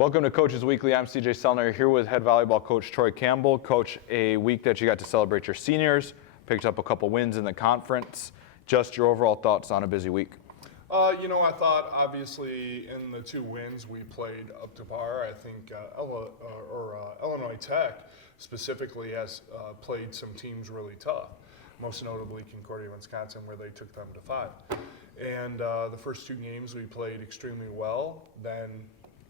Welcome to Coaches Weekly. I'm CJ Sellner here with head volleyball coach Troy Campbell. Coach, a week that you got to celebrate your seniors, picked up a couple wins in the conference. Just your overall thoughts on a busy week. I thought obviously in the two wins we played up to par. I think Illinois Tech specifically has played some teams really tough, most notably Concordia, Wisconsin, where they took them to 5. And the first two games we played extremely well. Then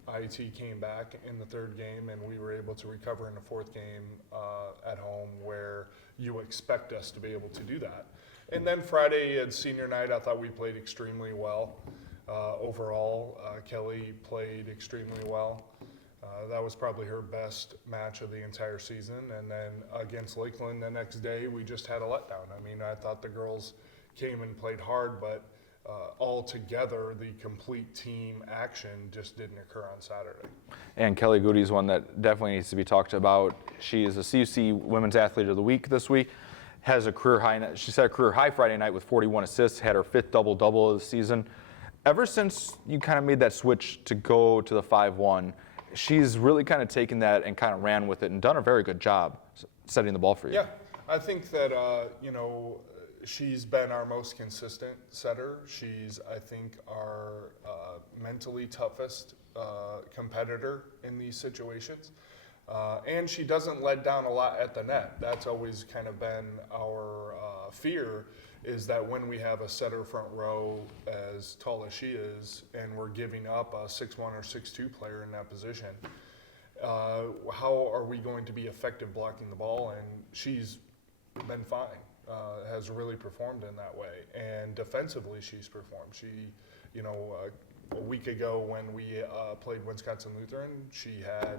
IET came back in the third game, and we were able to recover in the fourth game at home, where you expect us to be able to do that. And then Friday at senior night, I thought we played extremely well. Overall, Kelly played extremely well. That was probably her best match of the entire season. And then against Lakeland the next day, we just had a letdown. I mean, I thought the girls came and played hard, but all together, the complete team action just didn't occur on Saturday. And Kelly Goody's one that definitely needs to be talked about. She is a CUC Women's Athlete of the Week this week. Has a career high. She set a career high Friday night with 41 assists. Had her 5th double-double of the season. Ever since you kind of made that switch to go to the 5-1, she's really kind of taken that and kind of ran with it and done a very good job setting the ball for you. Yeah, I think that she's been our most consistent setter. She's, I think, our mentally toughest competitor in these situations. And she doesn't let down a lot at the net. That's always kind of been our fear, is that when we have a setter front row as tall as she is, and we're giving up a 6'1" or 6'2" player in that position, how are we going to be effective blocking the ball? And she's been fine. Has really performed in that way, and defensively she's performed. She, a week ago when we played Wisconsin Lutheran, she had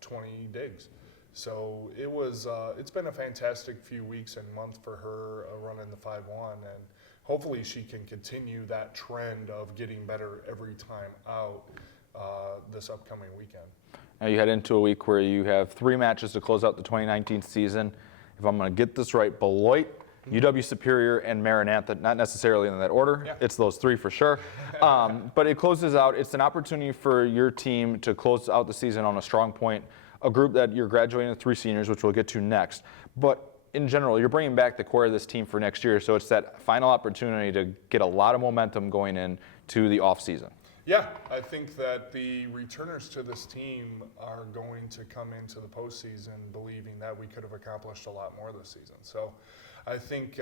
20 digs. So it's been a fantastic few weeks and month for her running the 5-1, and hopefully she can continue that trend of getting better every time out this upcoming weekend. Now you head into a week where you have 3 matches to close out the 2019 season. If I'm going to get this right, Beloit, UW Superior, and Maranatha, not necessarily in that order. Yeah. It's those 3 for sure. But it closes out. It's an opportunity for your team to close out the season on a strong point, a group that you're graduating with 3 seniors, which we'll get to next. But in general, you're bringing back the core of this team for next year, so it's that final opportunity to get a lot of momentum going into the off season. Yeah, I think that the returners to this team are going to come into the postseason believing that we could have accomplished a lot more this season. So I think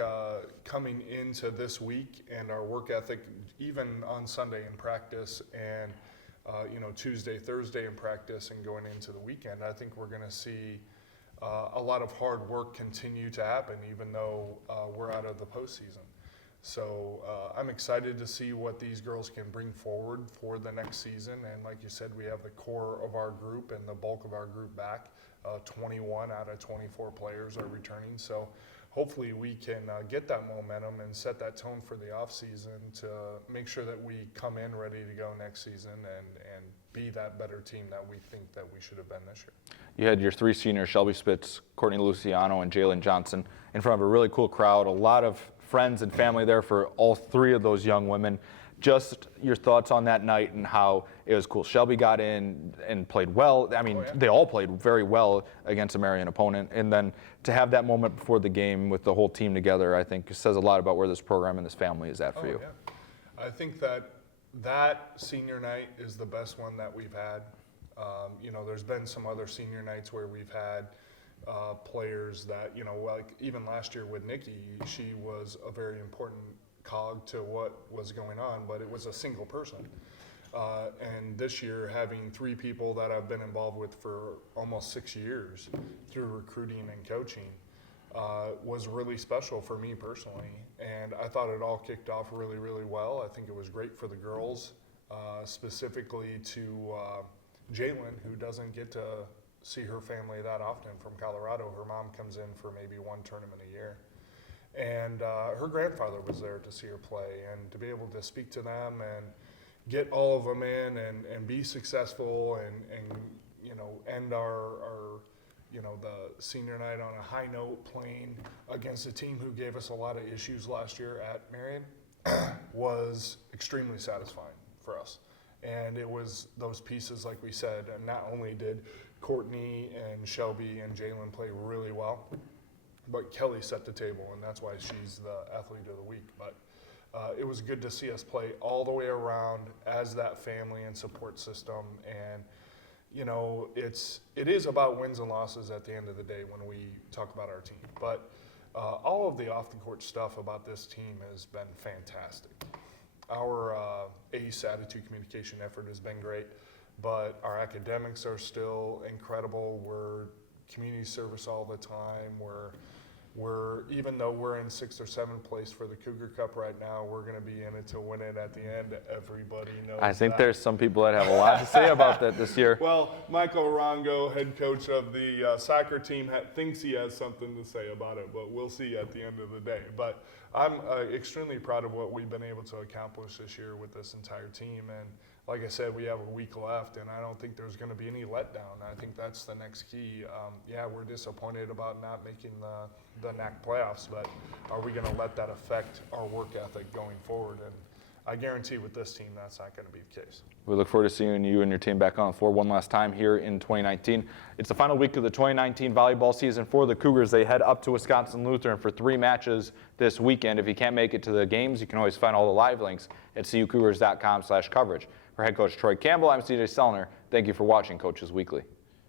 coming into this week and our work ethic, even on Sunday in practice and Tuesday, Thursday in practice and going into the weekend, I think we're going to see a lot of hard work continue to happen, even though we're out of the postseason. So I'm excited to see what these girls can bring forward for the next season. And like you said, we have the core of our group and the bulk of our group back. 21 out of 24 players are returning. So hopefully we can get that momentum and set that tone for the offseason to make sure that we come in ready to go next season and be that better team that we think that we should have been this year. You had your 3 seniors, Shelby Spitz, Courtney Luciano, and Jalen Johnson, in front of a really cool crowd. A lot of friends and family there for all 3 of those young women. Just your thoughts on that night and how it was cool. Shelby got in and played well. I mean, They all played very well against a Marion opponent. And then to have that moment before the game with the whole team together, I think says a lot about where this program and this family is at for you. Yeah. I think that senior night is the best one that we've had. There's been some other senior nights where we've had players that, like even last year with Nikki, she was a very important cog to what was going on, but it was a single person. And this year, having 3 people that I've been involved with for almost 6 years through recruiting and coaching was really special for me personally. And I thought it all kicked off really, really well. I think it was great for the girls, specifically to Jalen, who doesn't get to see her family that often from Colorado. Her mom comes in for maybe 1 tournament a year. And her grandfather was there to see her play, and to be able to speak to them and get all of them in and be successful and end our the senior night on a high note, playing against a team who gave us a lot of issues last year at Marion was extremely satisfying for us. And it was those pieces, like we said, and not only did Courtney and Shelby and Jalen play really well, but Kelly set the table, and that's why she's the athlete of the week. But it was good to see us play all the way around as that family and support system. And you know, it is about wins and losses at the end of the day when we talk about our team. But all of the off the court stuff about this team has been fantastic. Our ACE attitude communication effort has been great, but our academics are still incredible. We're community service all the time. We're even though we're in 6th or 7th place for the Cougar Cup right now, we're going to be in it to win it at the end. Everybody knows I think that. there's some people that have a lot to say about that this year. Well, Michael Arango, head coach of the soccer team, thinks he has something to say about it, but we'll see at the end of the day. But I'm extremely proud of what we've been able to accomplish this year with this entire team. And like I said, we have a week left, and I don't think there's going to be any letdown. I think that's the next key. Yeah, we're disappointed about not making the NAC playoffs, but are we going to let that affect our work ethic going forward? And I guarantee with this team, that's not going to be the case. We look forward to seeing you and your team back on the floor one last time here in 2019. It's the final week of the 2019 volleyball season for the Cougars. They head up to Wisconsin Lutheran for 3 matches this weekend. If you can't make it to the games, you can always find all the live links at cucougars.com/coverage. For head coach Troy Campbell, I'm CJ Sellner. Thank you for watching Coaches Weekly.